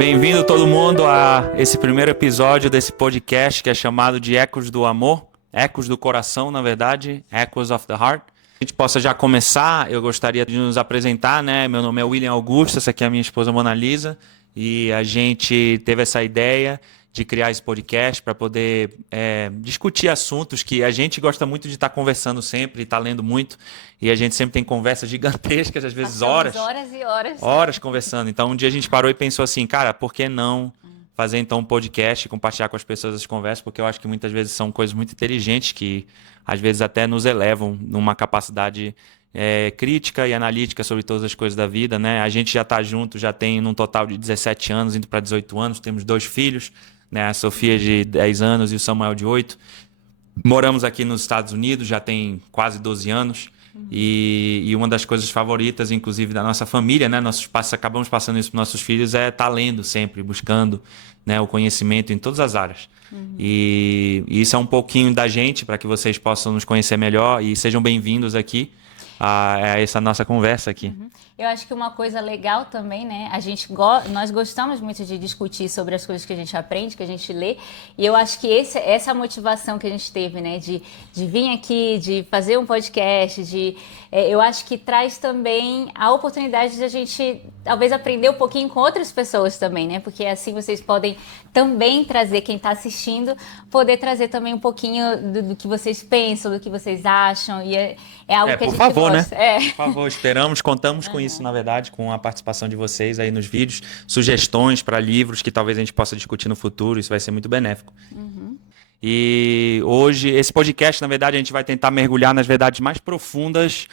Bem-vindo todo mundo a esse primeiro episódio desse podcast que é chamado de Ecos do Amor, Ecos do Coração, na verdade, Echoes of the Heart. A gente possa já começar, eu gostaria de nos apresentar, né? Meu nome é William Augusto, essa aqui é a minha esposa Mona Lisa, e a gente teve essa ideia de criar esse podcast para poder discutir assuntos que a gente gosta muito de estar conversando sempre, estar lendo muito, e a gente sempre tem conversas gigantescas, às vezes Passamos horas e horas. horas conversando. Então um dia a gente parou e pensou assim, cara, por que não fazer então um podcast e compartilhar com as pessoas as conversas, porque eu acho que muitas vezes são coisas muito inteligentes que às vezes até nos elevam numa capacidade crítica e analítica sobre todas as coisas da vida, né? A gente já está junto, já tem num total de 17 anos, indo para 18 anos, temos 2 filhos, né? A Sofia de 10 anos e o Samuel de 8. Moramos aqui nos Estados Unidos, já tem quase 12 anos. E uma das coisas favoritas, inclusive, da nossa família, né? Acabamos passando isso para nossos filhos, é estar lendo sempre, buscando, né, o conhecimento em todas as áreas. E isso é um pouquinho da gente, para que vocês possam nos conhecer melhor e sejam bem-vindos aqui a essa nossa conversa aqui. Eu acho que uma coisa legal também, né? Nós gostamos muito de discutir sobre as coisas que a gente aprende, que a gente lê. E eu acho que essa motivação que a gente teve, né? De vir aqui, de fazer um podcast, eu acho que traz também a oportunidade de a gente talvez aprender um pouquinho com outras pessoas também, né? Porque assim vocês podem também trazer, quem está assistindo, poder trazer também um pouquinho do que vocês pensam, do que vocês acham. E é algo que a Por gente favor, gosta. né? Por favor, contamos com isso, na verdade, com a participação de vocês aí nos vídeos, sugestões para livros que talvez a gente possa discutir no futuro, isso vai ser muito benéfico. E hoje, esse podcast, na verdade, a gente vai tentar mergulhar nas verdades mais profundas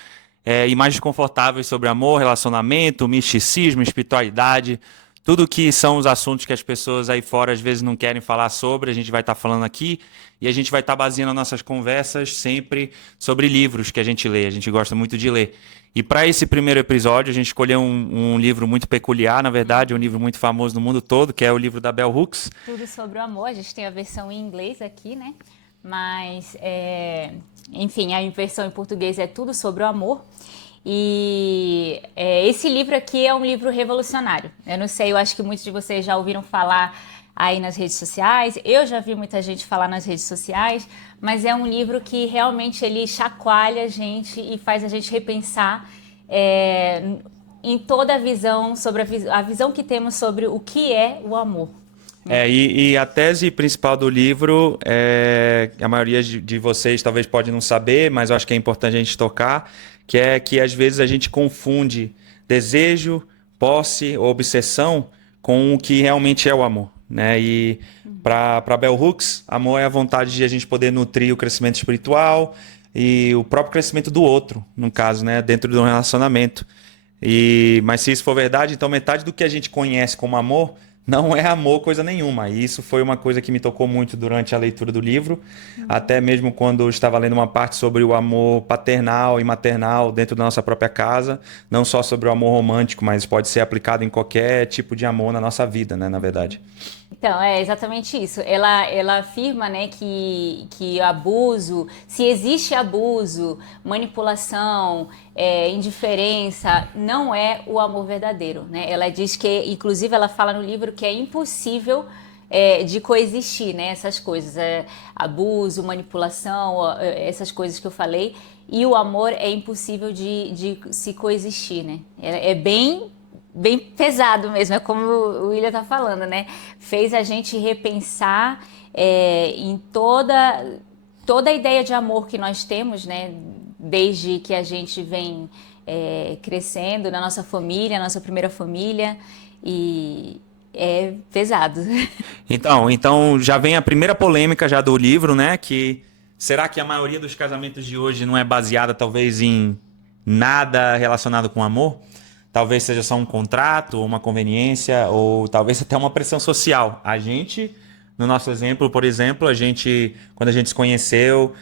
e mais desconfortáveis sobre amor, relacionamento, misticismo, espiritualidade, tudo que são os assuntos que as pessoas aí fora às vezes não querem falar sobre, a gente vai estar falando aqui e a gente vai estar baseando nossas conversas sempre sobre livros que a gente lê, a gente gosta muito de ler. E para esse primeiro episódio, a gente escolheu um livro muito peculiar, na verdade, um livro muito famoso no mundo todo, que é o livro da Bell Hooks. Tudo sobre o amor, a gente tem a versão em inglês aqui, né? Mas, enfim, a versão em português é Tudo sobre o Amor. E esse livro aqui é um livro revolucionário. Eu não sei, eu acho que muitos de vocês já ouviram falar aí nas redes sociais. Eu já vi muita gente falar nas redes sociais, mas é um livro que realmente ele chacoalha a gente e faz a gente repensar em toda a visão, sobre a visão que temos sobre o que é o amor. E a tese principal do livro, a maioria de vocês talvez pode não saber, mas eu acho que é importante a gente tocar, que é que às vezes a gente confunde desejo, posse ou obsessão com o que realmente é o amor, né? E para Bell Hooks, amor é a vontade de a gente poder nutrir o crescimento espiritual e o próprio crescimento do outro, no caso, né? Dentro de um relacionamento. Mas se isso for verdade, então metade do que a gente conhece como amor não é amor coisa nenhuma. E isso foi uma coisa que me tocou muito durante a leitura do livro, até mesmo quando eu estava lendo uma parte sobre o amor paternal e maternal dentro da nossa própria casa, não só sobre o amor romântico, mas pode ser aplicado em qualquer tipo de amor na nossa vida, né, na verdade. Então, é exatamente isso. Ela afirma, né, que abuso, se existe abuso, manipulação, indiferença, não é o amor verdadeiro, né? Ela diz que, inclusive, ela fala no livro que é impossível de coexistir, né? Essas coisas, abuso, manipulação, essas coisas que eu falei. E o amor é impossível de se coexistir, né? É bem pesado mesmo, é como o William tá falando, né? Fez a gente repensar em toda a ideia de amor que nós temos, né? Desde que a gente vem crescendo na nossa família, nossa primeira família, e é pesado. Então já vem a primeira polêmica já do livro, né? Que será que a maioria dos casamentos de hoje não é baseada talvez em nada relacionado com amor? Talvez seja só um contrato, ou uma conveniência, ou talvez até uma pressão social. A gente, no nosso exemplo, por exemplo, quando a gente se conheceu,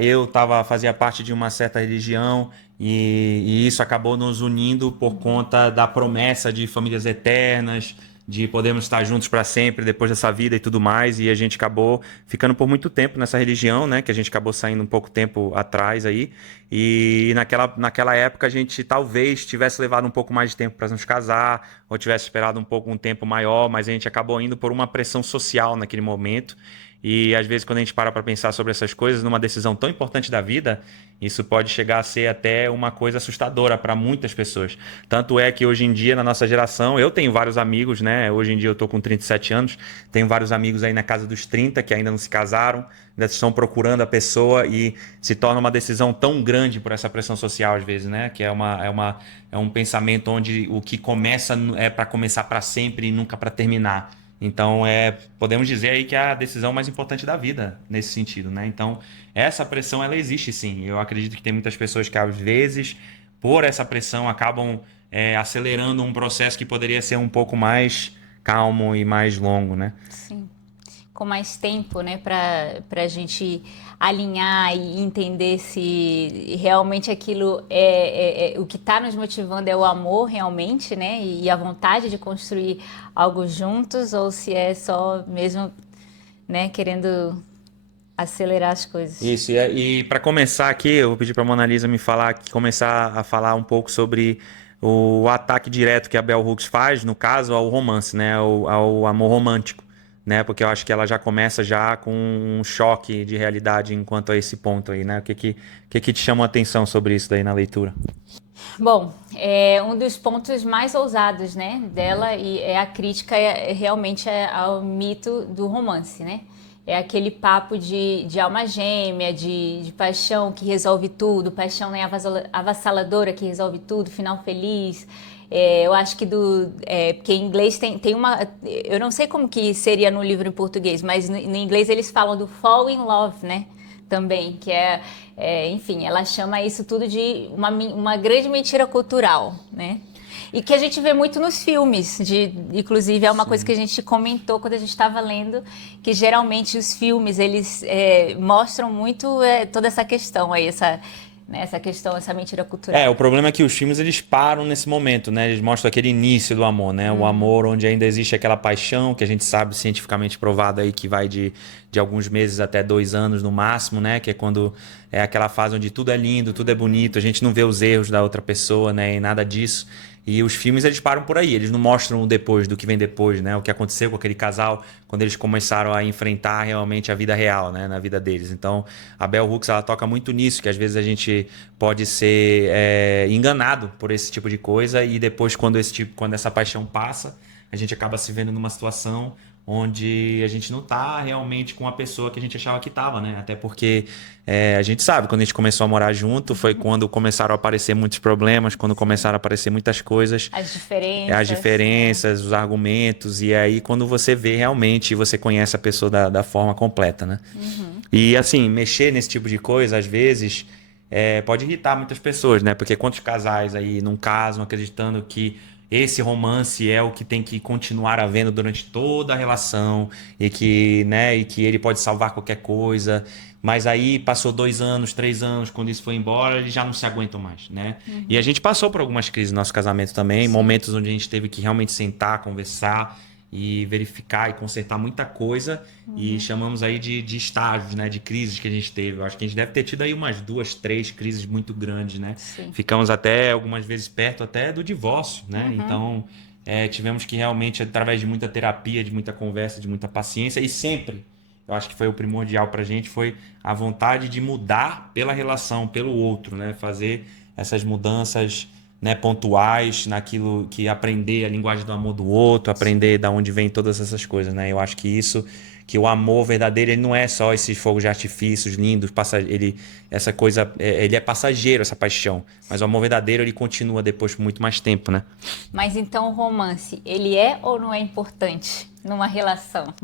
eu fazia parte de uma certa religião e isso acabou nos unindo por conta da promessa de famílias eternas, de podermos estar juntos para sempre depois dessa vida e tudo mais, e a gente acabou ficando por muito tempo nessa religião, né, que a gente acabou saindo um pouco tempo atrás aí, e naquela época a gente talvez tivesse levado um pouco mais de tempo para nos casar, ou tivesse esperado um tempo maior, mas a gente acabou indo por uma pressão social naquele momento. E às vezes quando a gente para pensar sobre essas coisas, numa decisão tão importante da vida, isso pode chegar a ser até uma coisa assustadora para muitas pessoas. Tanto é que hoje em dia, na nossa geração, eu tenho vários amigos, né? Hoje em dia eu tô com 37 anos, tenho vários amigos aí na casa dos 30 que ainda não se casaram, ainda estão procurando a pessoa, e se torna uma decisão tão grande por essa pressão social às vezes, né? Que é um pensamento onde o que começa é para começar para sempre e nunca para terminar. Então, podemos dizer aí que é a decisão mais importante da vida, nesse sentido, né? Então, essa pressão, ela existe sim. Eu acredito que tem muitas pessoas que, às vezes, por essa pressão, acabam acelerando um processo que poderia ser um pouco mais calmo e mais longo, né? Sim. Com mais tempo, né, para a gente alinhar e entender se realmente aquilo o que está nos motivando é o amor realmente, né, e a vontade de construir algo juntos, ou se é só mesmo, né, querendo acelerar as coisas. Isso, e para começar aqui, eu vou pedir para a Mona Lisa começar a falar um pouco sobre o ataque direto que a Bell Hooks faz, no caso, ao romance, né, ao amor romântico, né, porque eu acho que ela já começa já com um choque de realidade enquanto a esse ponto aí, né? O que te chamou a atenção sobre isso daí na leitura? Bom, é um dos pontos mais ousados, né, dela, e é a crítica realmente ao mito do romance, né? É aquele papo de alma gêmea, de paixão que resolve tudo, paixão, né, avassaladora que resolve tudo, final feliz. Eu acho que porque em inglês tem uma... Eu não sei como que seria no livro em português, mas no inglês eles falam do fall in love, né? Também, que enfim, ela chama isso tudo de uma grande mentira cultural, né? E que a gente vê muito nos filmes, inclusive é uma coisa que a gente comentou quando a gente estava lendo, que geralmente os filmes, eles mostram muito toda essa questão aí, essa mentira cultural. O problema é que os filmes eles param nesse momento, né? Eles mostram aquele início do amor, né? O amor onde ainda existe aquela paixão, que a gente sabe cientificamente provado aí que vai de alguns meses até 2 anos no máximo, né? Que é quando é aquela fase onde tudo é lindo, tudo é bonito, a gente não vê os erros da outra pessoa, né? E nada disso. E os filmes eles param por aí, eles não mostram o depois, do que vem depois, né? O que aconteceu com aquele casal quando eles começaram a enfrentar realmente a vida real, né? Na vida deles. Então, a Bell Hooks ela toca muito nisso, que às vezes a gente pode ser enganado por esse tipo de coisa, e depois quando essa paixão passa, a gente acaba se vendo numa situação onde a gente não tá realmente com a pessoa que a gente achava que tava, né? Até porque a gente sabe, quando a gente começou a morar junto, foi quando começaram a aparecer muitos problemas, quando começaram a aparecer muitas coisas. As diferenças, os argumentos, e aí quando você vê realmente, você conhece a pessoa da forma completa, né? E assim, mexer nesse tipo de coisa, às vezes, pode irritar muitas pessoas, né? Porque quantos casais aí não casam acreditando que esse romance é o que tem que continuar havendo durante toda a relação, e que ele pode salvar qualquer coisa, mas aí passou 2 anos, 3 anos, quando isso foi embora, eles já não se aguentam mais, né? E a gente passou por algumas crises no nosso casamento também, momentos onde a gente teve que realmente sentar, conversar e verificar e consertar muita coisa, e chamamos aí de estágios, né, de crises que a gente teve. Eu acho que a gente deve ter tido aí umas 2, 3 crises muito grandes, né? Sim. Ficamos até algumas vezes perto até do divórcio, né? Então tivemos que realmente, através de muita terapia, de muita conversa, de muita paciência, e sempre, eu acho que foi o primordial pra gente, foi a vontade de mudar pela relação, pelo outro, né? Fazer essas mudanças, né, pontuais naquilo, que aprender a linguagem do amor do outro, aprender da onde vem todas essas coisas, né? Eu acho que que o amor verdadeiro, ele não é só esses fogos de artifícios lindos, essa coisa, ele é passageiro, essa paixão, mas o amor verdadeiro, ele continua depois por muito mais tempo, né? Mas então o romance, ele é ou não é importante numa relação?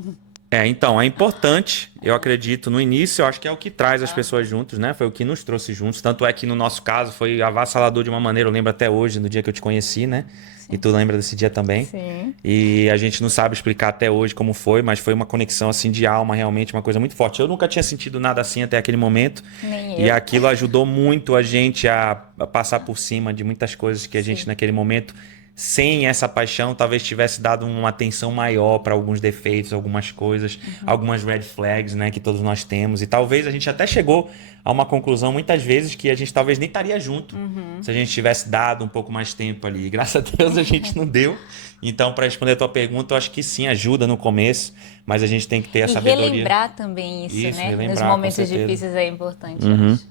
Então, é importante, eu acredito, no início, eu acho que é o que traz as pessoas juntos, né? Foi o que nos trouxe juntos. Tanto é que no nosso caso foi avassalador de uma maneira, eu lembro até hoje, no dia que eu te conheci, né? Sim. E tu lembra desse dia também? Sim. E a gente não sabe explicar até hoje como foi, mas foi uma conexão assim de alma, realmente, uma coisa muito forte. Eu nunca tinha sentido nada assim até aquele momento. Nem eu. E aquilo ajudou muito a gente a passar por cima de muitas coisas que a gente, naquele momento, sem essa paixão, talvez tivesse dado uma atenção maior para alguns defeitos, algumas coisas, algumas red flags, né, que todos nós temos. E talvez a gente até chegou a uma conclusão muitas vezes que a gente talvez nem estaria junto se a gente tivesse dado um pouco mais tempo ali. Graças a Deus a gente não deu. Então, para responder a tua pergunta, eu acho que sim, ajuda no começo, mas a gente tem que ter a E sabedoria. relembrar também isso, né? Nos Relembrar, com momentos certeza. difíceis é importante, eu acho.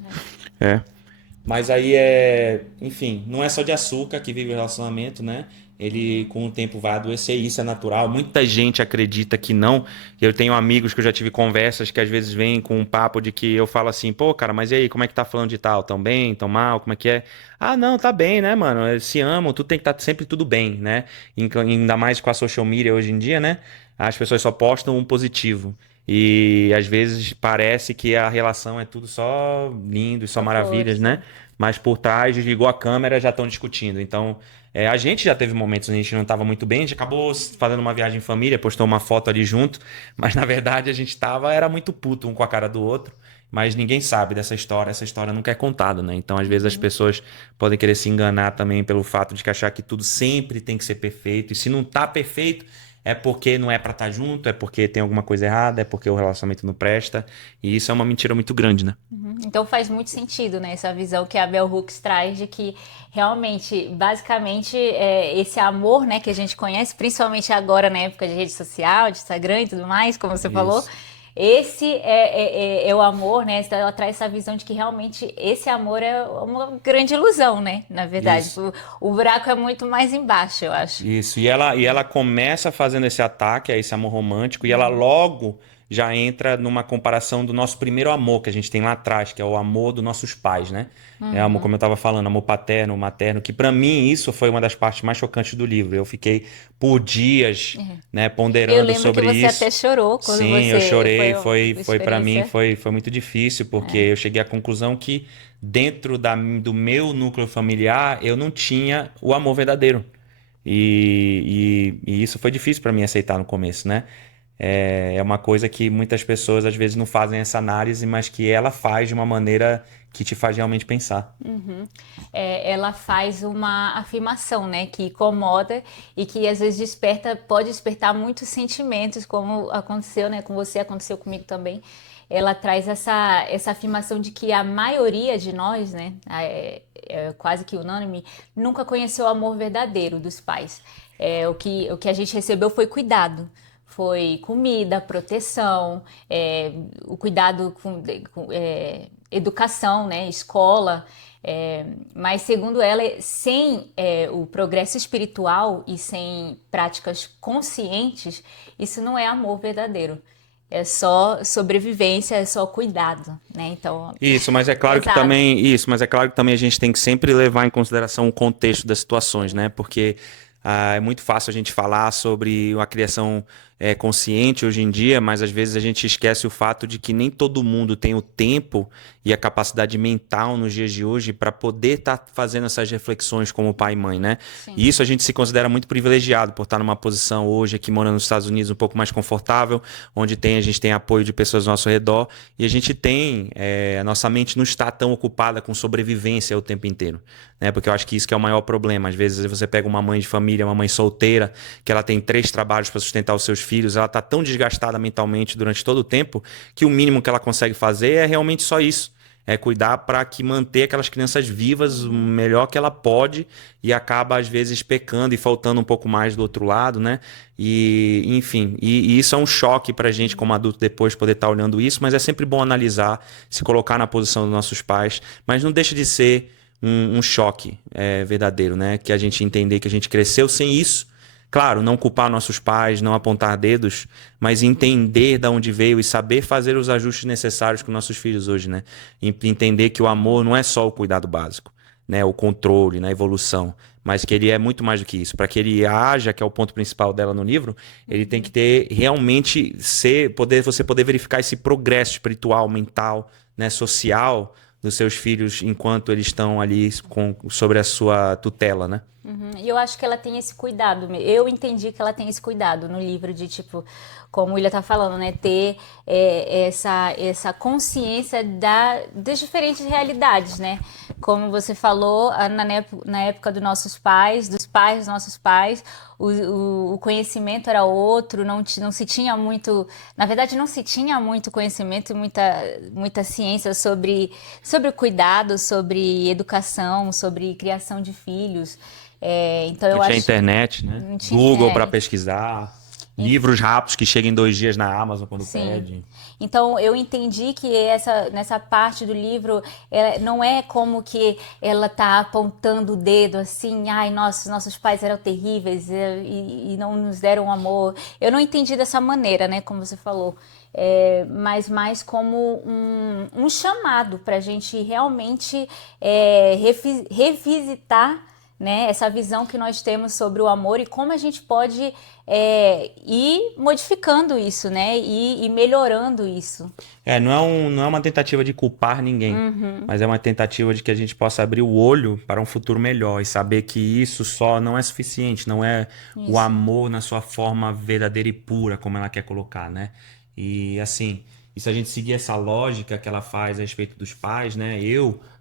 É. Mas aí enfim, não é só de açúcar que vive o relacionamento, né? Ele com o tempo vai adoecer, isso é natural. Muita gente acredita que não. Eu tenho amigos que eu já tive conversas que às vezes vêm com um papo de que eu falo assim, pô, cara, mas e aí, como é que tá falando de tal? Tão bem, tão mal, como é que é? Ah, não, tá bem, né, mano? Eles se amam, tudo tem que estar sempre tudo bem, né? Ainda mais com a social media hoje em dia, né? As pessoas só postam um positivo. E às vezes parece que a relação é tudo só lindo e só Só maravilhas, flores, né? né? Mas por trás, desligou a câmera, já estão discutindo. Então, a gente já teve momentos onde a gente não estava muito bem, a gente acabou fazendo uma viagem em família, postou uma foto ali junto, mas na verdade a gente era muito puto um com a cara do outro. Mas ninguém sabe dessa história, essa história nunca é contada, né? Então, às vezes, as pessoas podem querer se enganar também pelo fato de que achar que tudo sempre tem que ser perfeito. E se não tá perfeito, é porque não é pra estar junto, é porque tem alguma coisa errada, é porque o relacionamento não presta. E isso é uma mentira muito grande, né? Então faz muito sentido, né, essa visão que a Bell Hooks traz de que realmente, basicamente, esse amor, né, que a gente conhece, principalmente agora na época de rede social, de Instagram e tudo mais, como você falou, Isso. esse é o amor, né? Ela traz essa visão de que realmente esse amor é uma grande ilusão, né? Na verdade, Isso. o buraco é muito mais embaixo, eu acho. Isso, e ela começa fazendo esse ataque a esse amor romântico, e ela logo já entra numa comparação do nosso primeiro amor que a gente tem lá atrás, que é o amor dos nossos pais, né? É amor, como eu estava falando, amor paterno, materno, que pra mim isso foi uma das partes mais chocantes do livro. Eu fiquei por dias, né, Eu ponderando lembro que sobre você até isso. chorou quando Sim, eu você chorei, foi uma foi para mim, experiência. foi muito difícil, porque eu cheguei à conclusão que dentro do meu núcleo familiar eu não tinha o amor verdadeiro. E isso foi difícil para mim aceitar no começo, né? É uma coisa que muitas pessoas às vezes não fazem essa análise, mas que ela faz de uma maneira que te faz realmente pensar. Ela faz uma afirmação, né, que incomoda e que às vezes pode despertar muitos sentimentos, como aconteceu, né, com você, aconteceu comigo também. Ela traz essa afirmação de que a maioria de nós, né, é quase que unânime, nunca conheceu o amor verdadeiro dos pais. O que a gente recebeu foi cuidado. Foi comida, proteção, o cuidado com educação, né, escola. Mas segundo ela, sem o progresso espiritual e sem práticas conscientes, isso não é amor verdadeiro. É só sobrevivência, é só cuidado, né? Então, Isso, mas é claro que pesado. também, isso, mas é claro que também a gente tem que sempre levar em consideração o contexto das situações, né? Porque é muito fácil a gente falar sobre uma criação consciente hoje em dia, mas às vezes a gente esquece o fato de que nem todo mundo tem o tempo e a capacidade mental nos dias de hoje para poder estar fazendo essas reflexões como pai e mãe, né? Sim. E isso a gente se considera muito privilegiado por estar numa posição hoje aqui morando nos Estados Unidos um pouco mais confortável, onde a gente tem apoio de pessoas ao nosso redor e a gente tem a nossa mente não está tão ocupada com sobrevivência o tempo inteiro, né? Porque eu acho que isso que é o maior problema. Às vezes você pega uma mãe de família, uma mãe solteira, que ela tem 3 trabalhos para sustentar os seus filhos, ela está tão desgastada mentalmente durante todo o tempo que o mínimo que ela consegue fazer é realmente só isso. É cuidar para que manter aquelas crianças vivas o melhor que ela pode e acaba às vezes pecando e faltando um pouco mais do outro lado, né? E enfim, e isso é um choque para a gente como adulto depois poder estar olhando isso, mas é sempre bom analisar, se colocar na posição dos nossos pais, mas não deixa de ser um choque verdadeiro, né? Que a gente entender que a gente cresceu sem isso. Claro, não culpar nossos pais, não apontar dedos, mas entender de onde veio e saber fazer os ajustes necessários com nossos filhos hoje, né? E entender que o amor não é só o cuidado básico, né? O controle, na evolução, mas que ele é muito mais do que isso. Para que ele haja, que é o ponto principal dela no livro, ele tem que ter realmente você poder verificar esse progresso espiritual, mental, né? Social dos seus filhos enquanto eles estão ali sobre a sua tutela, né? E eu acho que ela tem esse cuidado. Eu entendi que ela tem esse cuidado no livro de, tipo, como o William tá falando, né? Ter essa consciência das diferentes realidades, né? Como você falou, na época dos nossos pais, dos pais dos nossos pais, o conhecimento era outro, não se tinha muito, na verdade não se tinha muito conhecimento e muita ciência sobre o cuidado, sobre educação, sobre criação de filhos. Então Não eu tinha acho que internet, né? não tinha, Google para pesquisar, livros rápidos que chegam em 2 dias na Amazon quando sim. pede. Então eu entendi que nessa parte do livro não é como que ela tá apontando o dedo assim, ai, nossos pais eram terríveis e não nos deram amor. Eu não entendi dessa maneira, né, como você falou. Mas mais como um chamado para a gente realmente revisitar, né, essa visão que nós temos sobre o amor e como a gente pode ir modificando isso, né, e melhorando isso. Não é uma tentativa de culpar ninguém, mas é uma tentativa de que a gente possa abrir o olho para um futuro melhor e saber que isso só não é suficiente, não é o Isso. amor na sua forma verdadeira e pura, como ela quer colocar, né? E assim, e se a gente seguir essa lógica que ela faz a respeito dos pais, né?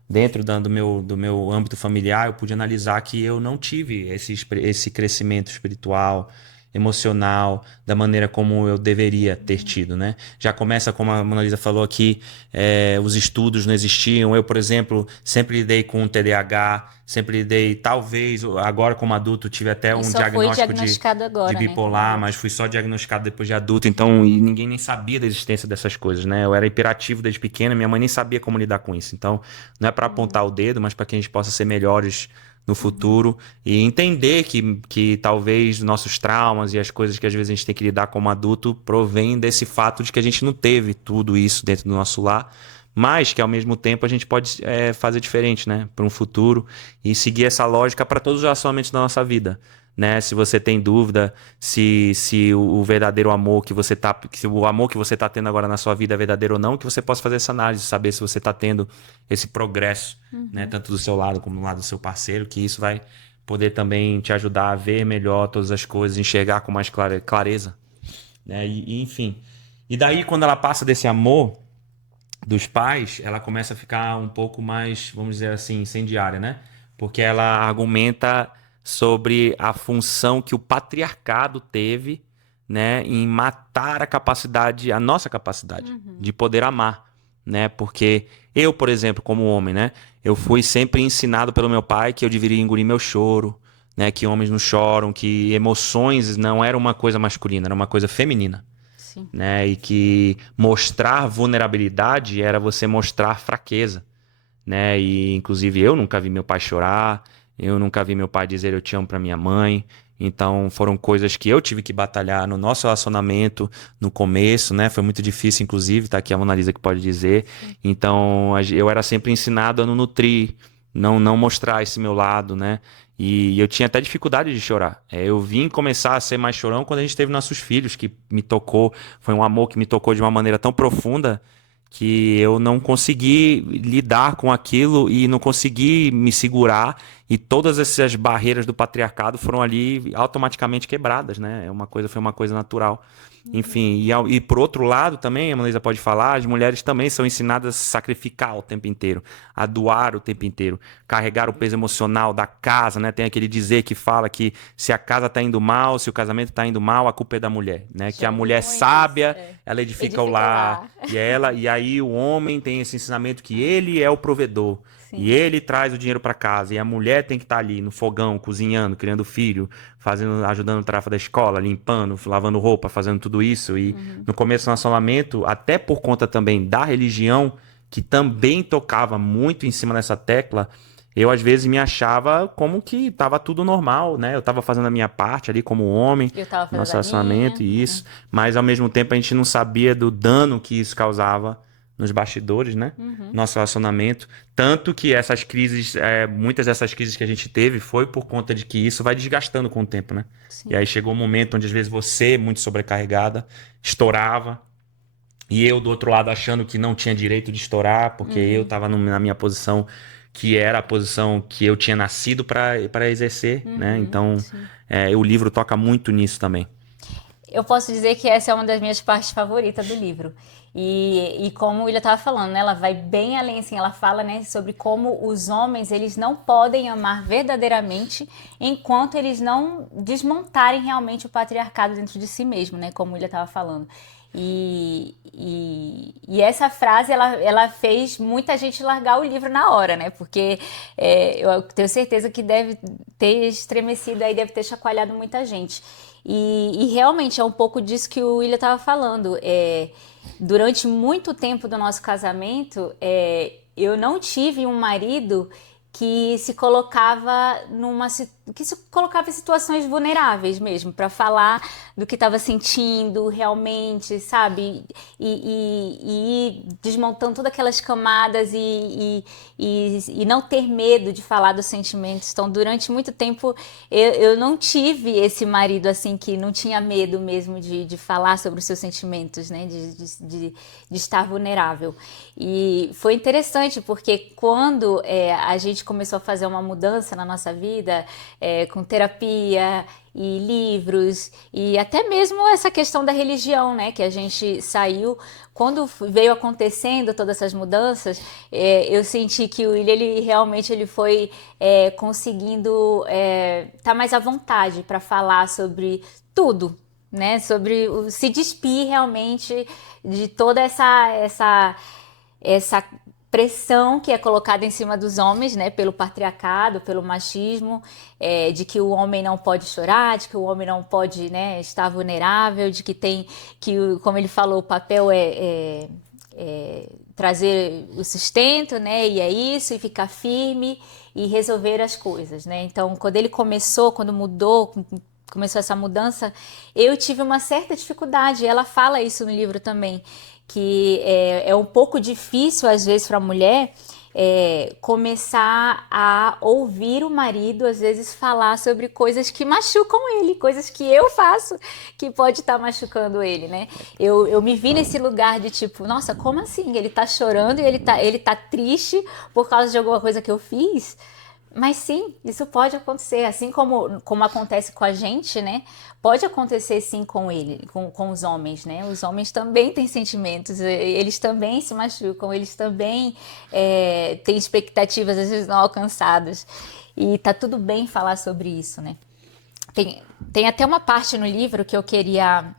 Dentro do meu âmbito familiar, eu pude analisar que eu não tive esse crescimento espiritual, emocional, da maneira como eu deveria ter tido, né? Já começa, como a Mona Lisa falou aqui, os estudos não existiam. Eu, por exemplo, sempre lidei com TDAH, sempre lidei, talvez, agora como adulto, tive até E um só foi diagnóstico de diagnosticado agora, né, como bipolar, adulto. mas fui só diagnosticado depois de adulto, então, e ninguém nem sabia da existência dessas coisas, né? Eu era hiperativo desde pequeno, minha mãe nem sabia como lidar com isso. Então, não é para apontar o dedo, mas para que a gente possa ser melhores no futuro e entender que talvez nossos traumas e as coisas que às vezes a gente tem que lidar como adulto provém desse fato de que a gente não teve tudo isso dentro do nosso lar, mas que ao mesmo tempo a gente pode fazer diferente, né, para um futuro e seguir essa lógica para todos os relacionamentos da nossa vida. Né? Se você tem dúvida se o verdadeiro amor que você tá, se o amor que você tá tendo agora na sua vida é verdadeiro ou não, que você possa fazer essa análise, saber se você tá tendo esse progresso, né? Tanto do seu lado como do lado do seu parceiro, que isso vai poder também te ajudar a ver melhor todas as coisas, enxergar com mais clareza, né? Enfim. E daí, quando ela passa desse amor dos pais, ela começa a ficar um pouco mais, vamos dizer assim, incendiária, né? Porque ela argumenta sobre a função que o patriarcado teve, né, em matar a nossa capacidade de poder amar, né? Porque eu, por exemplo, como homem, né, eu fui sempre ensinado pelo meu pai que eu deveria engolir meu choro, né, que homens não choram, que emoções não era uma coisa masculina, era uma coisa feminina, Sim. né? E que mostrar vulnerabilidade era você mostrar fraqueza, né? E inclusive eu nunca vi meu pai chorar, eu nunca vi meu pai dizer eu te amo para minha mãe. Então foram coisas que eu tive que batalhar no nosso relacionamento no começo, né? Foi muito difícil, inclusive, tá aqui a Mona Lisa que pode dizer. Então eu era sempre ensinado a não nutrir, não mostrar esse meu lado, né? E eu tinha até dificuldade de chorar. Eu vim começar a ser mais chorão quando a gente teve nossos filhos, que me tocou, foi um amor que me tocou de uma maneira tão profunda que eu não consegui lidar com aquilo e não consegui me segurar e todas essas barreiras do patriarcado foram ali automaticamente quebradas, né? Foi uma coisa natural. Enfim, e por outro lado também, a Manuela pode falar, as mulheres também são ensinadas a se sacrificar o tempo inteiro, a doar o tempo inteiro, carregar o peso emocional da casa, né? Tem aquele dizer que fala que se a casa tá indo mal, se o casamento tá indo mal, a culpa é da mulher, né? Que Já a vi mulher muito isso. sábia, ela edifica o Edifica o lar, lar. e aí o homem tem esse ensinamento que ele é o provedor. E Sim. ele traz o dinheiro para casa. E a mulher tem que estar ali no fogão, cozinhando, criando filho, ajudando o tarefa da escola, limpando, lavando roupa, fazendo tudo isso. E no começo do relacionamento, até por conta também da religião, que também tocava muito em cima dessa tecla, eu às vezes me achava como que tava tudo normal, né? Eu tava fazendo a minha parte ali como homem, Eu tava no fazendo nosso a relacionamento minha. e isso, mas ao mesmo tempo a gente não sabia do dano que isso causava nos bastidores, né? Nosso relacionamento. Tanto que essas crises, muitas dessas crises que a gente teve foi por conta de que isso vai desgastando com o tempo, né? E Sim. aí chegou um momento onde às vezes você, muito sobrecarregada, estourava. E eu do outro lado achando que não tinha direito de estourar, porque eu estava na minha posição que era a posição que eu tinha nascido para exercer, né? Então, Sim. o livro toca muito nisso também. Eu posso dizer que essa é uma das minhas partes favoritas do livro. E como o William estava falando, né, ela vai bem além, assim, ela fala, né, sobre como os homens, eles não podem amar verdadeiramente enquanto eles não desmontarem realmente o patriarcado dentro de si mesmo, né, como o William estava falando. E essa frase, ela fez muita gente largar o livro na hora, né, porque eu tenho certeza que deve ter estremecido aí, deve ter chacoalhado muita gente. E realmente é um pouco disso que o William estava falando. Durante muito tempo do nosso casamento, eu não tive um marido que se colocava que se colocava em situações vulneráveis mesmo, para falar do que estava sentindo realmente, sabe? E ir desmontando todas aquelas camadas e não ter medo de falar dos sentimentos. Então, durante muito tempo, eu não tive esse marido assim que não tinha medo mesmo de falar sobre os seus sentimentos, né? De estar vulnerável. E foi interessante porque quando a gente começou a fazer uma mudança na nossa vida, com terapia e livros e até mesmo essa questão da religião, né, que a gente saiu, quando veio acontecendo todas essas mudanças, eu senti que o William, ele realmente ele foi conseguindo estar mais à vontade para falar sobre tudo, né, sobre se despir realmente de toda essa pressão que é colocada em cima dos homens, né, pelo patriarcado, pelo machismo, de que o homem não pode chorar, de que o homem não pode, né, estar vulnerável, de que tem que, como ele falou, o papel é trazer o sustento, né, e é isso, e ficar firme e resolver as coisas, né. Então, quando mudou, começou essa mudança, eu tive uma certa dificuldade. Ela fala isso no livro também, que é um pouco difícil às vezes para a mulher começar a ouvir o marido às vezes falar sobre coisas que machucam ele, coisas que eu faço que pode estar machucando ele, né? Eu me vi nesse lugar de tipo, nossa, como assim? Ele tá chorando e ele tá triste por causa de alguma coisa que eu fiz? Mas sim, isso pode acontecer, assim como acontece com a gente, né? Pode acontecer sim com ele, com os homens, né? Os homens também têm sentimentos, eles também se machucam, eles também têm expectativas às vezes não alcançadas. E tá tudo bem falar sobre isso, né? Tem até uma parte no livro que eu queria.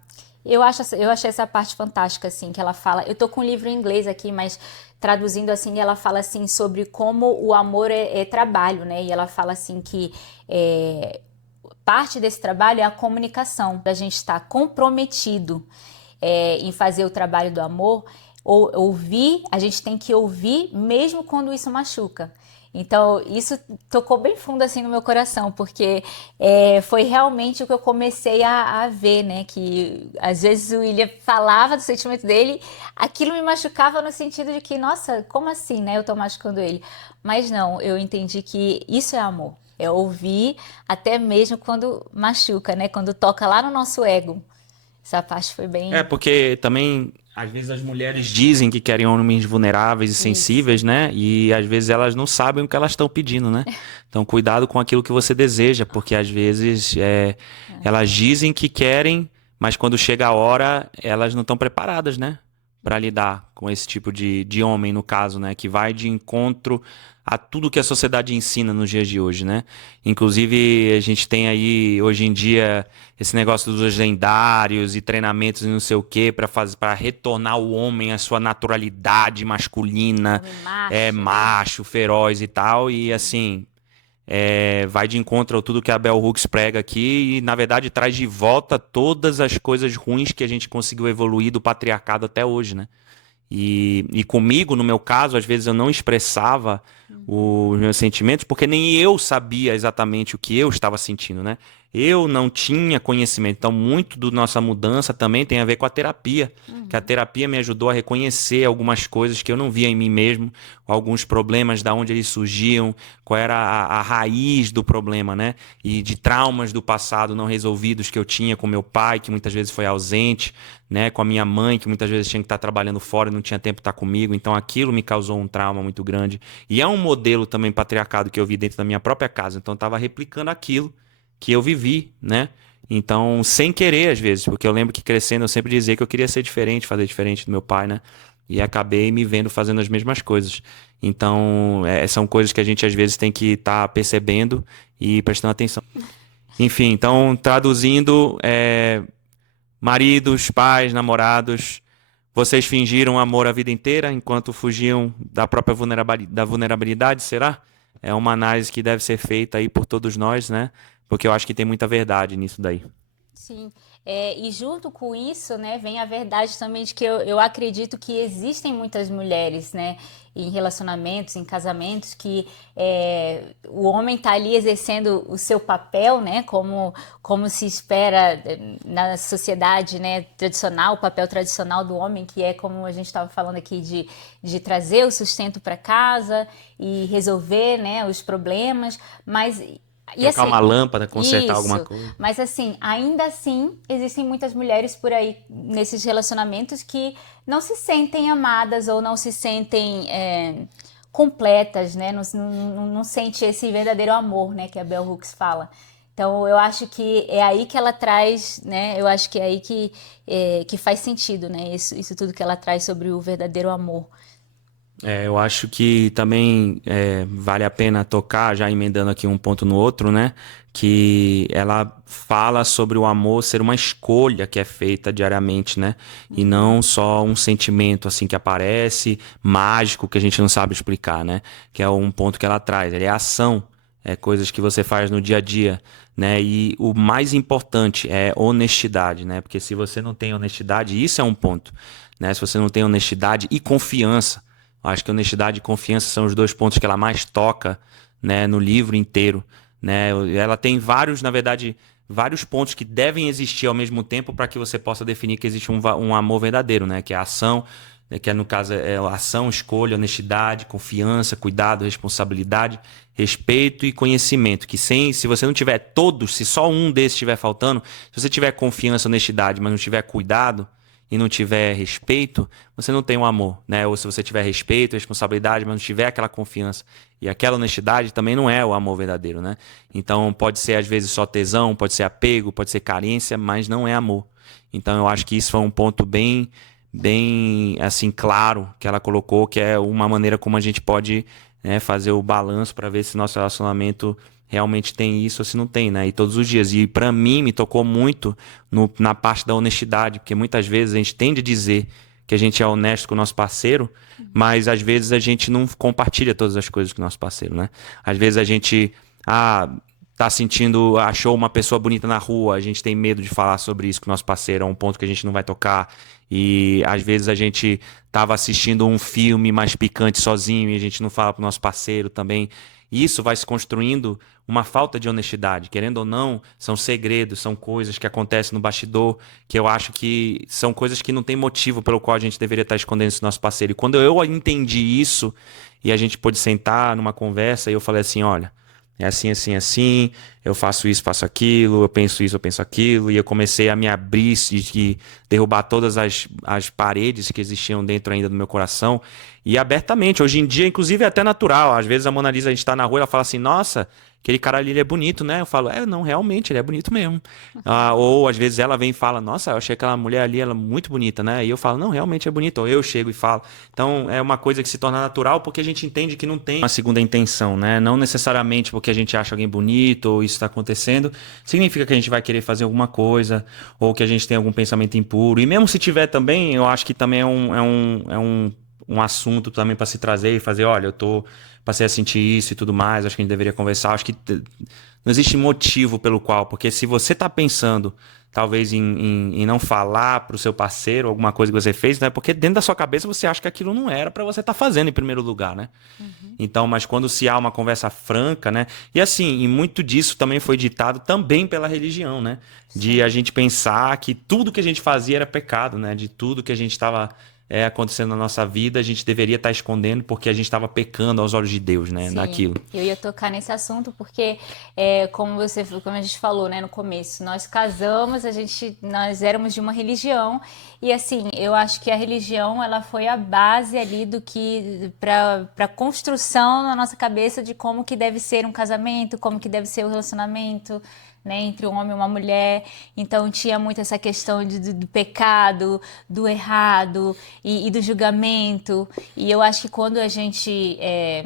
Eu achei essa parte fantástica, assim, que ela fala. Eu tô com o livro em inglês aqui, mas traduzindo assim, ela fala assim sobre como o amor é trabalho, né? E ela fala assim que parte desse trabalho é a comunicação, da gente estar comprometido em fazer o trabalho do amor, ouvir, a gente tem que ouvir mesmo quando isso machuca. Então, isso tocou bem fundo assim no meu coração, porque foi realmente o que eu comecei a ver, né? Que às vezes o William falava do sentimento dele, aquilo me machucava no sentido de que, nossa, como assim, né? Eu tô machucando ele. Mas não, eu entendi que isso é amor. É ouvir até mesmo quando machuca, né? Quando toca lá no nosso ego. Essa parte foi bem. Porque também, às vezes, as mulheres dizem que querem homens vulneráveis e Isso. sensíveis, né? E às vezes elas não sabem o que elas estão pedindo, né? Então, cuidado com aquilo que você deseja, porque às vezes elas dizem que querem, mas quando chega a hora, elas não estão preparadas, né? Para lidar com esse tipo de homem, no caso, né? Que vai de encontro a tudo que a sociedade ensina nos dias de hoje, né? Inclusive, a gente tem aí, hoje em dia, esse negócio dos lendários e treinamentos e não sei o quê, para retornar o homem à sua naturalidade masculina, Homem macho, né? macho, feroz e tal. E assim, vai de encontro a tudo que a Bell Hooks prega aqui e, na verdade, traz de volta todas as coisas ruins que a gente conseguiu evoluir do patriarcado até hoje, né? E comigo, no meu caso, às vezes eu não expressava os meus sentimentos, porque nem eu sabia exatamente o que eu estava sentindo, né? Eu não tinha conhecimento. Então, muito da nossa mudança também tem a ver com a terapia. Que a terapia me ajudou a reconhecer algumas coisas que eu não via em mim mesmo, alguns problemas, da onde eles surgiam, qual era a raiz do problema, né? E de traumas do passado não resolvidos que eu tinha com meu pai, que muitas vezes foi ausente, né? Com a minha mãe, que muitas vezes tinha que estar trabalhando fora e não tinha tempo para estar comigo. Então aquilo me causou um trauma muito grande. E é um modelo também patriarcado que eu vi dentro da minha própria casa. Então eu estava replicando aquilo que eu vivi, né? Então, sem querer, às vezes, porque eu lembro que crescendo eu sempre dizia que eu queria ser diferente, fazer diferente do meu pai, né? E acabei me vendo fazendo as mesmas coisas. Então, são coisas que a gente às vezes tem que estar percebendo e prestando atenção. Enfim, então, traduzindo, maridos, pais, namorados, vocês fingiram amor a vida inteira enquanto fugiam da própria vulnerabilidade, será? É uma análise que deve ser feita aí por todos nós, né? Porque eu acho que tem muita verdade nisso daí. Sim, e junto com isso, né, vem a verdade também de que eu acredito que existem muitas mulheres, né, em relacionamentos, em casamentos, que o homem está ali exercendo o seu papel, né, como se espera na sociedade, né, tradicional, o papel tradicional do homem, que é como a gente estava falando aqui, de trazer o sustento para casa e resolver, né, os problemas, mas e Trocar assim, uma lâmpada, consertar alguma isso, coisa. mas assim, ainda assim, existem muitas mulheres por aí nesses relacionamentos que não se sentem amadas ou não se sentem completas, né? Não sente esse verdadeiro amor, né? Que a Bell Hooks fala. Então, eu acho que é aí que ela traz, né? Eu acho que é aí que faz sentido, né? Isso tudo que ela traz sobre o verdadeiro amor. Eu acho que também vale a pena tocar, já emendando aqui um ponto no outro, né? Que ela fala sobre o amor ser uma escolha que é feita diariamente, né? E não só um sentimento assim que aparece, mágico, que a gente não sabe explicar, né? Que é um ponto que ela traz. Ele é ação, coisas que você faz no dia a dia, né? E o mais importante é honestidade, né? Porque se você não tem honestidade, isso é um ponto, né? Se você não tem honestidade e confiança, acho que honestidade e confiança são os dois pontos que ela mais toca, né, no livro inteiro, né? Ela tem vários, na verdade, vários pontos que devem existir ao mesmo tempo para que você possa definir que existe um amor verdadeiro, né? Que é a ação, né, que no caso é ação, escolha, honestidade, confiança, cuidado, responsabilidade, respeito e conhecimento. Que se você não tiver todos, se só um desses estiver faltando, se você tiver confiança, honestidade, mas não tiver cuidado e não tiver respeito, você não tem um amor, né? Ou se você tiver respeito, responsabilidade, mas não tiver aquela confiança e aquela honestidade, também não é o amor verdadeiro, né? Então pode ser às vezes só tesão, pode ser apego, pode ser carência, mas não é amor. Então eu acho que isso foi um ponto bem assim claro que ela colocou, que é uma maneira como a gente pode, né, fazer o balanço para ver se nosso relacionamento realmente tem isso ou se não tem, né? E todos os dias. E para mim me tocou muito na parte da honestidade, porque muitas vezes a gente tende a dizer que a gente é honesto com o nosso parceiro, mas às vezes a gente não compartilha todas as coisas com o nosso parceiro, né? Às vezes a gente tá sentindo, achou uma pessoa bonita na rua, a gente tem medo de falar sobre isso com o nosso parceiro, é um ponto que a gente não vai tocar. E às vezes a gente tava assistindo um filme mais picante sozinho e a gente não fala pro nosso parceiro também. E isso vai se construindo uma falta de honestidade. Querendo ou não, são segredos, são coisas que acontecem no bastidor, que eu acho que são coisas que não tem motivo pelo qual a gente deveria estar escondendo isso do nosso parceiro. E quando eu entendi isso, e a gente pôde sentar numa conversa, e eu falei assim, olha, é assim, assim, assim, eu faço isso, faço aquilo, eu penso isso, eu penso aquilo, e eu comecei a me abrir e derrubar todas as paredes que existiam dentro ainda do meu coração, e abertamente, hoje em dia, inclusive é até natural, às vezes a Mona Lisa, a gente tá na rua, ela fala assim, nossa, aquele cara ali ele é bonito, né? Eu falo, não, realmente, ele é bonito mesmo. Ou às vezes ela vem e fala, nossa, eu achei aquela mulher ali, ela é muito bonita, né? E eu falo, não, realmente é bonito. Ou eu chego e falo. Então é uma coisa que se torna natural porque a gente entende que não tem uma segunda intenção, né? Não necessariamente porque a gente acha alguém bonito ou isso está acontecendo, significa que a gente vai querer fazer alguma coisa ou que a gente tem algum pensamento impuro. E mesmo se tiver também, eu acho que também um assunto também para se trazer e fazer, olha, passei a sentir isso e tudo mais, acho que a gente deveria conversar, acho que não existe motivo pelo qual, porque se você tá pensando talvez em não falar pro seu parceiro alguma coisa que você fez, né? Porque dentro da sua cabeça você acha que aquilo não era para você estar fazendo em primeiro lugar, né? Então, mas quando se há uma conversa franca, né? E assim, e muito disso também foi ditado também pela religião, né? De a gente pensar que tudo que a gente fazia era pecado, né? De tudo que a gente estava acontecendo na nossa vida, a gente deveria estar escondendo porque a gente estava pecando aos olhos de Deus, né? Sim, Naquilo. eu ia tocar nesse assunto porque, como a gente falou, né, no começo, nós casamos, nós éramos de uma religião e assim, eu acho que a religião ela foi a base ali do que para construção na nossa cabeça de como que deve ser um casamento, como que deve ser o relacionamento, né, entre um homem e uma mulher. Então tinha muito essa questão do pecado, do errado e do julgamento. E eu acho que quando a gente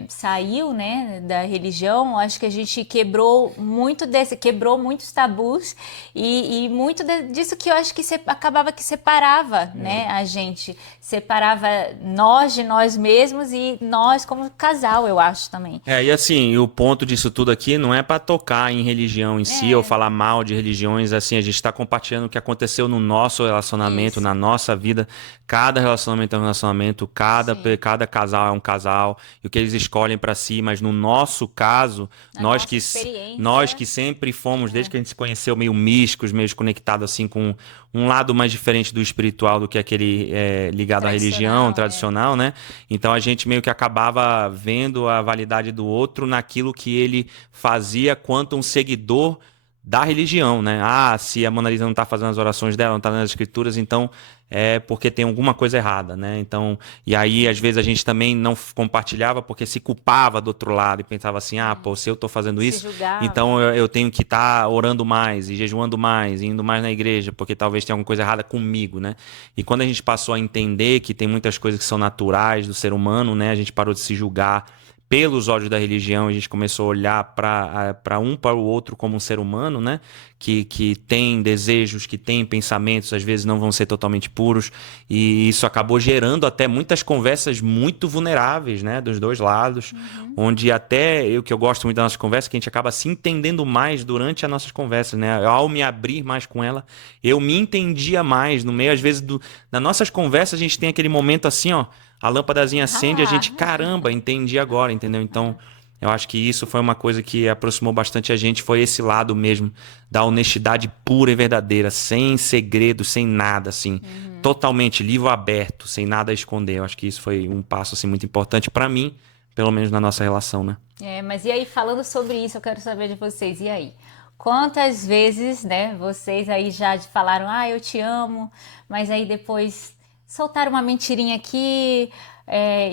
saiu, né, da religião, eu acho que a gente quebrou muitos tabus e muito disso que eu acho que acabava que separava, né, a gente. Separava nós de nós mesmos e nós como casal, eu acho também. E assim, o ponto disso tudo aqui não é para tocar em religião em si ou falar mal de religiões, assim, a gente está compartilhando o que aconteceu no nosso relacionamento, Isso. na nossa vida. Cada relacionamento é um relacionamento, cada casal é um casal, e o que eles escolhem para si, mas no nosso caso, nós Nossa experiência. nós que sempre fomos, desde que a gente se conheceu, meio místicos, meio conectados assim com um lado mais diferente do espiritual do que aquele ligado à religião tradicional, né? Então a gente meio que acabava vendo a validade do outro naquilo que ele fazia quanto um seguidor da religião, né? Se a Mona Lisa não está fazendo as orações dela, não está nas escrituras, então é porque tem alguma coisa errada, né? Então, e aí às vezes a gente também não compartilhava porque se culpava do outro lado e pensava assim, se eu estou fazendo isso, então eu tenho que estar orando mais e jejuando mais, e indo mais na igreja, porque talvez tenha alguma coisa errada comigo, né? E quando a gente passou a entender que tem muitas coisas que são naturais do ser humano, né? A gente parou de se julgar pelos olhos da religião, a gente começou a olhar para o outro como um ser humano, né? Que tem desejos, que tem pensamentos, às vezes não vão ser totalmente puros, e isso acabou gerando até muitas conversas muito vulneráveis, né? Dos dois lados, onde até que eu gosto muito da nossa conversa, que a gente acaba se entendendo mais durante as nossas conversas, né? Ao me abrir mais com ela, eu me entendia mais no meio, às vezes, nas nossas conversas a gente tem aquele momento assim, ó, a lâmpadazinha acende e a gente, caramba, entendi agora, entendeu? Então, eu acho que isso foi uma coisa que aproximou bastante a gente, foi esse lado mesmo da honestidade pura e verdadeira, sem segredo, sem nada, assim, totalmente livro aberto, sem nada a esconder. Eu acho que isso foi um passo, assim, muito importante pra mim, pelo menos na nossa relação, né? Mas e aí, falando sobre isso, eu quero saber de vocês, e aí? Quantas vezes, né, vocês aí já falaram, eu te amo, mas aí depois soltaram uma mentirinha aqui,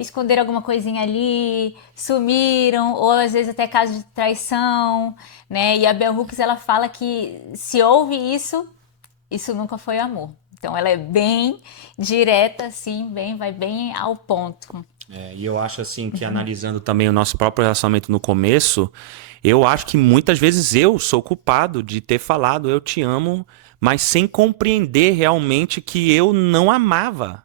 esconderam alguma coisinha ali, sumiram, ou às vezes até caso de traição, né? E a Bell Hooks, ela fala que se houve isso nunca foi amor. Então ela é bem direta, assim, vai bem ao ponto. E eu acho assim que analisando também o nosso próprio relacionamento no começo, eu acho que muitas vezes eu sou culpado de ter falado eu te amo, mas sem compreender realmente que eu não amava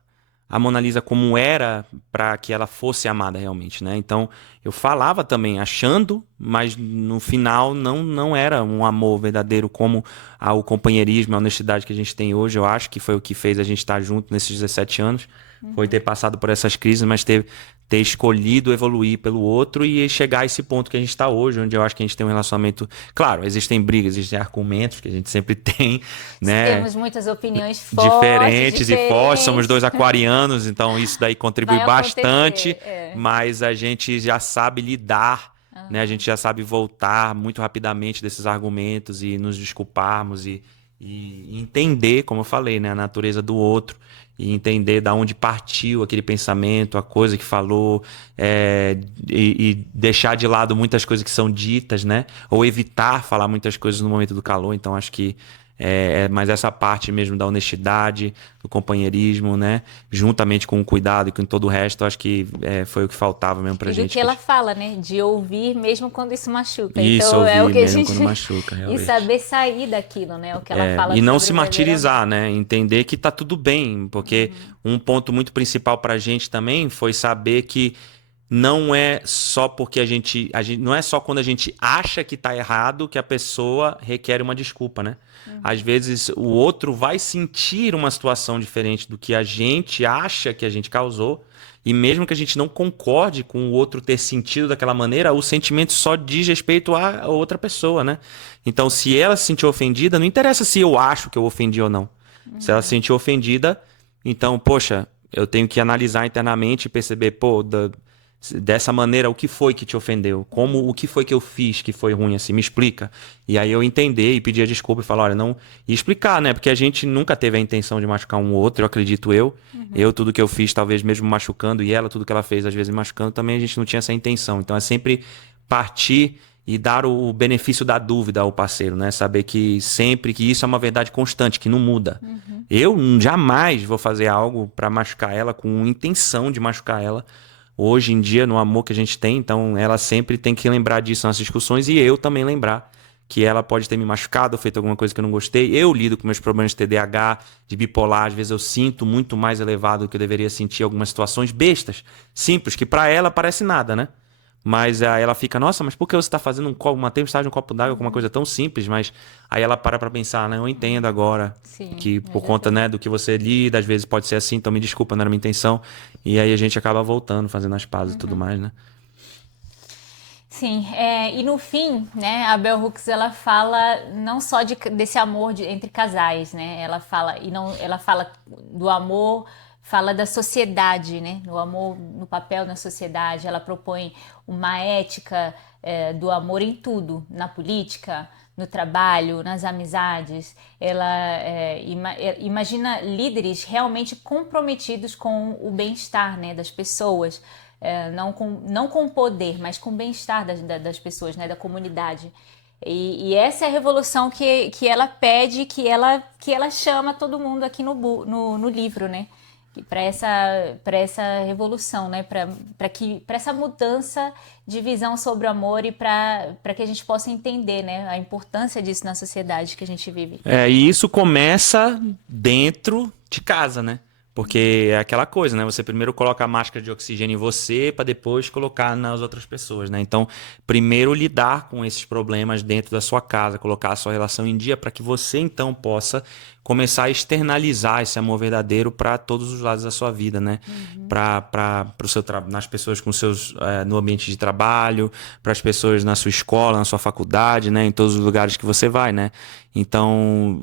a Mona Lisa como era para que ela fosse amada realmente, né? Então eu falava também achando, mas no final não era um amor verdadeiro como o companheirismo, a honestidade que a gente tem hoje. Eu acho que foi o que fez a gente estar junto nesses 17 anos. Foi ter passado por essas crises, mas ter escolhido evoluir pelo outro e chegar a esse ponto que a gente está hoje, onde eu acho que a gente tem um relacionamento... Claro, existem brigas, existem argumentos que a gente sempre tem, né? Temos muitas opiniões fortes, diferentes e fortes. Somos dois aquarianos, então isso daí contribui bastante, mas a gente já sabe lidar, né? A gente já sabe voltar muito rapidamente desses argumentos e nos desculparmos e entender, como eu falei, né, a natureza do outro e entender da onde partiu aquele pensamento, a coisa que falou, e deixar de lado muitas coisas que são ditas, né? Ou evitar falar muitas coisas no momento do calor. Então acho que mas essa parte mesmo da honestidade, do companheirismo, né? Juntamente com o cuidado e com todo o resto, eu acho que foi o que faltava mesmo pra gente. E do que ela fala, né? De ouvir mesmo quando isso machuca. Isso, então ouvir é o que mesmo a gente... quando machuca, realmente. E saber sair daquilo, né? O que ela fala e não sobre se martirizar, né? Entender que tá tudo bem, porque um ponto muito principal pra gente também foi saber que não é só porque a gente não é só quando a gente acha que tá errado que a pessoa requer uma desculpa, né? Às vezes o outro vai sentir uma situação diferente do que a gente acha que a gente causou, e mesmo que a gente não concorde com o outro ter sentido daquela maneira, o sentimento só diz respeito a outra pessoa, né? Então, se ela se sentiu ofendida, não interessa se eu acho que eu ofendi ou não. Se ela se sentiu ofendida, então, poxa, eu tenho que analisar internamente e perceber, pô, dessa maneira, o que foi que te ofendeu? O que foi que eu fiz que foi ruim assim? Me explica. E aí eu entender e pedir a desculpa e falar, olha, não... E explicar, né? Porque a gente nunca teve a intenção de machucar um ou outro, eu acredito eu. Eu, tudo que eu fiz, talvez mesmo machucando, e ela, tudo que ela fez, às vezes me machucando, também a gente não tinha essa intenção. Então é sempre partir e dar o benefício da dúvida ao parceiro, né? Saber que sempre que isso é uma verdade constante, que não muda. Eu jamais vou fazer algo para machucar ela com intenção de machucar ela. Hoje em dia, no amor que a gente tem, então ela sempre tem que lembrar disso nas discussões e eu também lembrar que ela pode ter me machucado, feito alguma coisa que eu não gostei. Eu lido com meus problemas de TDAH, de bipolar, às vezes eu sinto muito mais elevado do que eu deveria sentir em algumas situações bestas, simples, que para ela parece nada, né? Mas aí ela fica, nossa, mas por que você está fazendo uma tempestade no copo d'água com uma coisa tão simples? Mas aí ela para pensar, né? Eu entendo agora Sim, que por conta, né, do que você lida, às vezes pode ser assim, então me desculpa, não era minha intenção. E aí a gente acaba voltando, fazendo as pazes e tudo mais, né? Sim, e no fim, né, a Bell Hooks ela fala não só desse amor entre casais, né? Ela fala ela fala do amor, fala da sociedade, né? Do amor no papel na sociedade. Ela propõe uma ética do amor em tudo, na política, no trabalho, nas amizades. Ela imagina líderes realmente comprometidos com o bem-estar, né, das pessoas. Não com o poder, mas com o bem-estar das pessoas, né, da comunidade. E essa é a revolução que ela pede, que ela chama todo mundo aqui no livro, né? Para essa revolução, né? Para essa mudança de visão sobre o amor e para que a gente possa entender, né, a importância disso na sociedade que a gente vive. E isso começa dentro de casa, né? Porque é aquela coisa, né? Você primeiro coloca a máscara de oxigênio em você para depois colocar nas outras pessoas, né? Então, primeiro lidar com esses problemas dentro da sua casa, colocar a sua relação em dia para que você então possa começar a externalizar esse amor verdadeiro para todos os lados da sua vida, né? Para o seu nas pessoas com seus no ambiente de trabalho, para as pessoas na sua escola, na sua faculdade, né? Em todos os lugares que você vai, né? Então,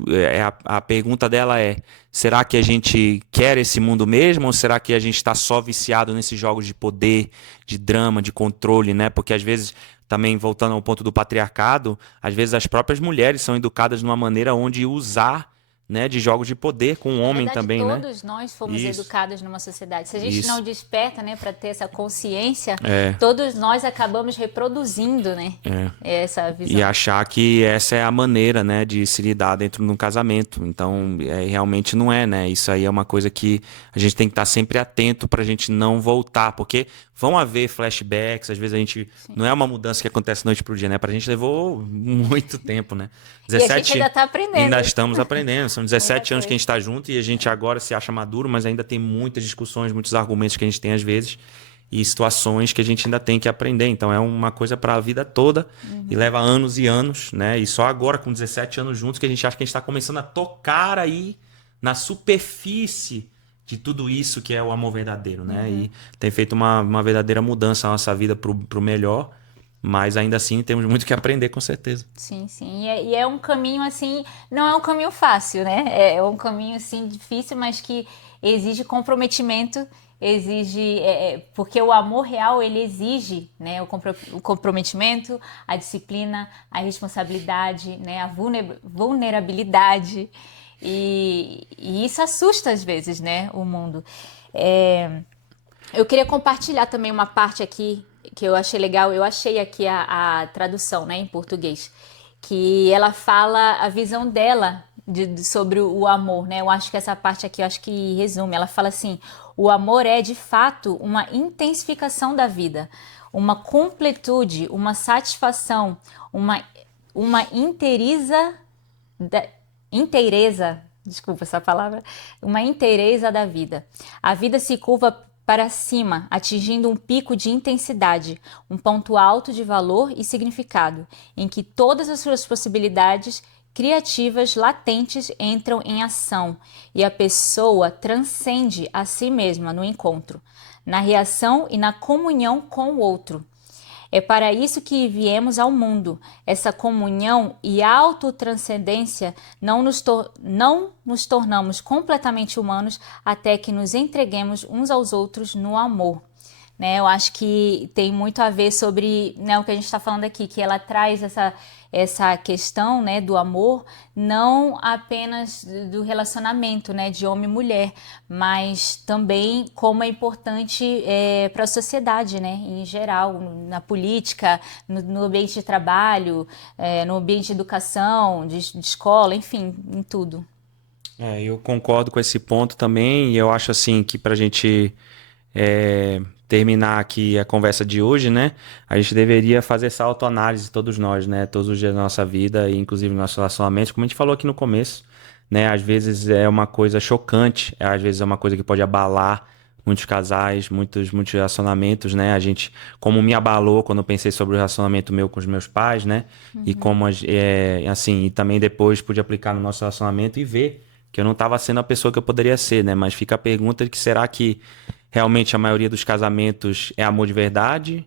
a pergunta dela é: será que a gente quer esse mundo mesmo ou será que a gente está só viciado nesses jogos de poder, de drama, de controle, né? Porque às vezes, também voltando ao ponto do patriarcado, às vezes as próprias mulheres são educadas de uma maneira onde usar, né, de jogos de poder com o homem também, né? Todos nós fomos Isso. educados numa sociedade. Se a gente Isso. não desperta, né, para ter essa consciência, todos nós acabamos reproduzindo, né, essa visão. E achar que essa é a maneira, né, de se lidar dentro de um casamento. Então, realmente não é, né? Isso aí é uma coisa que a gente tem que estar sempre atento para a gente não voltar, porque vão haver flashbacks, às vezes a gente... Sim. Não é uma mudança que acontece noite pro dia, né? Pra gente levou muito tempo, né? 17, e a gente ainda tá aprendendo. Ainda estamos aprendendo. São 17 anos que a gente tá junto e a gente agora se acha maduro, mas ainda tem muitas discussões, muitos argumentos que a gente tem às vezes e situações que a gente ainda tem que aprender. Então é uma coisa para a vida toda e leva anos e anos, né? E só agora com 17 anos juntos que a gente acha que a gente tá começando a tocar aí na superfície de tudo isso que é o amor verdadeiro, né? E tem feito uma verdadeira mudança na nossa vida pro melhor, mas ainda assim temos muito que aprender, com certeza. Sim, sim. E é um caminho, assim, não é um caminho fácil, né? É um caminho, assim, difícil, mas que exige comprometimento, porque o amor real, ele exige, né, o comprometimento, a disciplina, a responsabilidade, né, a vulnerabilidade. E isso assusta às vezes, né, o mundo. Eu queria compartilhar também uma parte aqui que eu achei legal. Eu achei aqui a tradução, né, em português, que ela fala a visão dela sobre o amor, né? Eu acho que essa parte aqui, eu acho que resume. Ela fala assim: o amor é de fato uma intensificação da vida, uma completude, uma satisfação, uma inteireza, desculpa essa palavra, uma inteireza da vida. A vida se curva para cima, atingindo um pico de intensidade, um ponto alto de valor e significado, em que todas as suas possibilidades criativas latentes entram em ação e a pessoa transcende a si mesma no encontro, na reação e na comunhão com o outro. É para isso que viemos ao mundo. Essa comunhão e autotranscendência não nos tornamos completamente humanos até que nos entreguemos uns aos outros no amor. Né, eu acho que tem muito a ver sobre, né, o que a gente está falando aqui, que ela traz essa questão, né, do amor, não apenas do relacionamento, né, de homem e mulher, mas também como é importante para a sociedade, né, em geral, na política, no ambiente de trabalho, no ambiente de educação, de escola, enfim, em tudo. Eu concordo com esse ponto também, e eu acho assim que para a gente terminar aqui a conversa de hoje, né? A gente deveria fazer essa autoanálise, todos nós, né? Todos os dias da nossa vida, e inclusive nossos relacionamentos, como a gente falou aqui no começo, né? Às vezes é uma coisa chocante, às vezes é uma coisa que pode abalar muitos casais, muitos relacionamentos, né? A gente, como me abalou quando eu pensei sobre o relacionamento meu com os meus pais, né? E como, assim, e também depois pude aplicar no nosso relacionamento e ver que eu não estava sendo a pessoa que eu poderia ser, né? Mas fica a pergunta de que será que realmente a maioria dos casamentos é amor de verdade?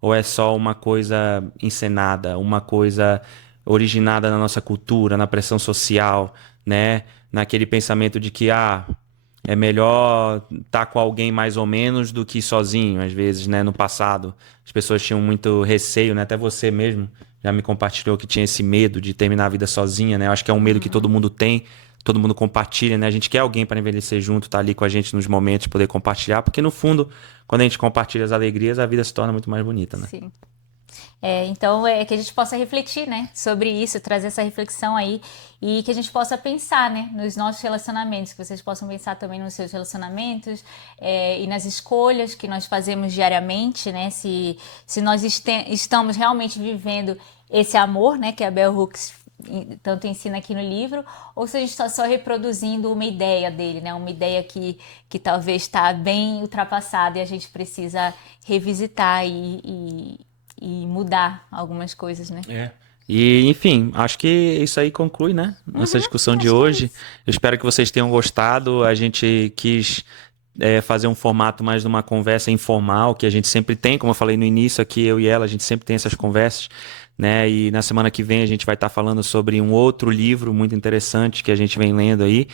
Ou é só uma coisa encenada, uma coisa originada na nossa cultura, na pressão social, né? Naquele pensamento de que, é melhor estar com alguém mais ou menos do que sozinho, às vezes, né? No passado, as pessoas tinham muito receio, né? Até você mesmo já me compartilhou que tinha esse medo de terminar a vida sozinha, né? Eu acho que é um medo que todo mundo tem, todo mundo compartilha, né? A gente quer alguém para envelhecer junto, estar ali com a gente nos momentos, poder compartilhar, porque no fundo, quando a gente compartilha as alegrias, a vida se torna muito mais bonita, né? Sim. Então é que a gente possa refletir, né, sobre isso, trazer essa reflexão aí e que a gente possa pensar, né, nos nossos relacionamentos, que vocês possam pensar também nos seus relacionamentos e nas escolhas que nós fazemos diariamente, né, se nós estamos realmente vivendo esse amor, né, que a Bell Hooks tanto ensina aqui no livro, ou se a gente está só reproduzindo uma ideia dele, né, uma ideia que talvez está bem ultrapassada e a gente precisa revisitar e mudar algumas coisas, né? E, enfim, acho que isso aí conclui, né? Nossa discussão de Acho que é hoje. isso. Eu espero que vocês tenham gostado. A gente quis fazer um formato mais de uma conversa informal, que a gente sempre tem, como eu falei no início aqui, eu e ela, a gente sempre tem essas conversas, né? E na semana que vem a gente vai estar falando sobre um outro livro muito interessante que a gente vem lendo aí.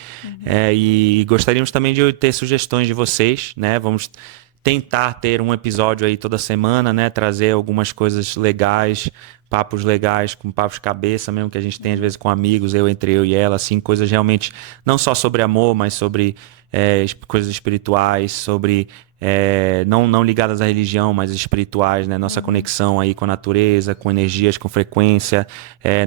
E gostaríamos também de ter sugestões de vocês, né? Vamos tentar ter um episódio aí toda semana, né? Trazer algumas coisas legais, papos legais, com papos cabeça mesmo que a gente tem às vezes com amigos, entre eu e ela, assim, coisas realmente não só sobre amor, mas sobre coisas espirituais, sobre não ligadas à religião, mas espirituais, né? Nossa conexão aí com a natureza, com energias, com frequência,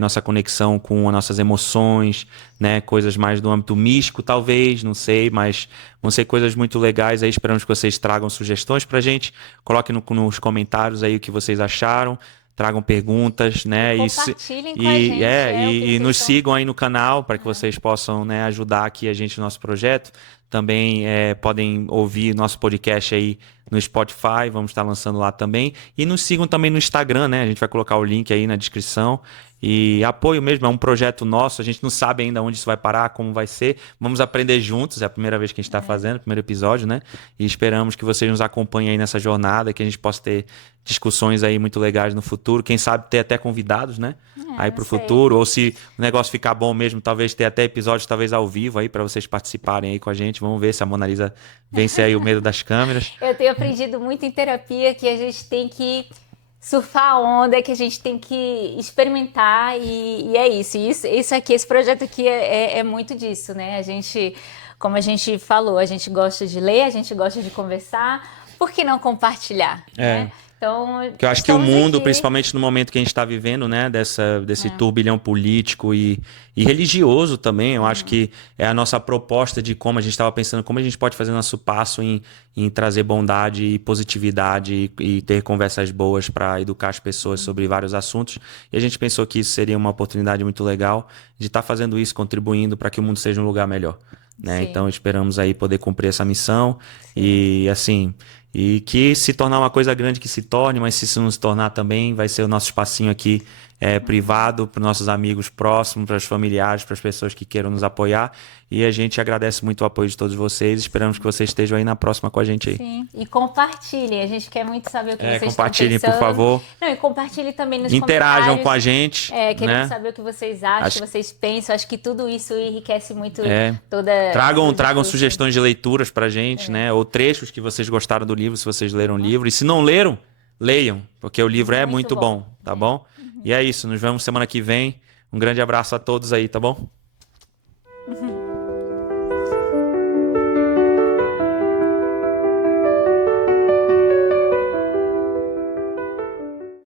nossa conexão com as nossas emoções, né? Coisas mais do âmbito místico, talvez, não sei, mas vão ser coisas muito legais aí. Esperamos que vocês tragam sugestões pra gente. Coloquem nos comentários aí o que vocês acharam. Tragam perguntas, né? Compartilhem com a gente, o que E vocês nos estão... sigam aí no canal para que vocês possam, né, ajudar aqui a gente no nosso projeto. Também podem ouvir nosso podcast aí no Spotify, vamos estar lançando lá também. E nos sigam também no Instagram, né? A gente vai colocar o link aí na descrição. E apoio mesmo, é um projeto nosso, a gente não sabe ainda onde isso vai parar, como vai ser. Vamos aprender juntos, é a primeira vez que a gente está fazendo, o primeiro episódio, né? E esperamos que vocês nos acompanhem aí nessa jornada, que a gente possa ter discussões aí muito legais no futuro. Quem sabe ter até convidados, né? Aí pro futuro. Ou se o negócio ficar bom mesmo, talvez ter até episódios, talvez ao vivo aí, para vocês participarem aí com a gente. Vamos ver se a Mona Lisa vence aí o medo das câmeras. Eu tenho aprendido muito em terapia que a gente tem que surfar a onda, que a gente tem que experimentar e é isso. Isso aqui, esse projeto aqui é muito disso, né? A gente, como a gente falou, a gente gosta de ler, a gente gosta de conversar, por que não compartilhar, né? Então, que eu acho que o estamos mundo, aqui. principalmente no momento que a gente está vivendo, né, desse turbilhão político e religioso também, eu acho que é a nossa proposta de como a gente estava pensando, como a gente pode fazer nosso passo em trazer bondade e positividade e ter conversas boas para educar as pessoas sobre vários assuntos. E a gente pensou que isso seria uma oportunidade muito legal de estar fazendo isso, contribuindo para que o mundo seja um lugar melhor, né? Então esperamos aí poder cumprir essa missão e assim... E que se tornar uma coisa grande que se torne, mas se isso não se tornar também, vai ser o nosso espacinho aqui privado, para os nossos amigos próximos, para os familiares, para as pessoas que queiram nos apoiar. E a gente agradece muito o apoio de todos vocês. Esperamos que vocês estejam aí na próxima com a gente aí. Sim, e compartilhem. A gente quer muito saber o que vocês estão Compartilhem, pensando. por favor. Não, e compartilhem também nos Interajam comentários. com a gente. Queremos saber o que vocês acham, o que vocês pensam. Acho que tudo isso enriquece muito toda... Tragam sugestões de leituras pra gente, né? Ou trechos que vocês gostaram do livro, se vocês leram o livro. E se não leram, leiam, porque o livro é muito bom, tá bom? E é isso, nos vemos semana que vem. Um grande abraço a todos aí, tá bom?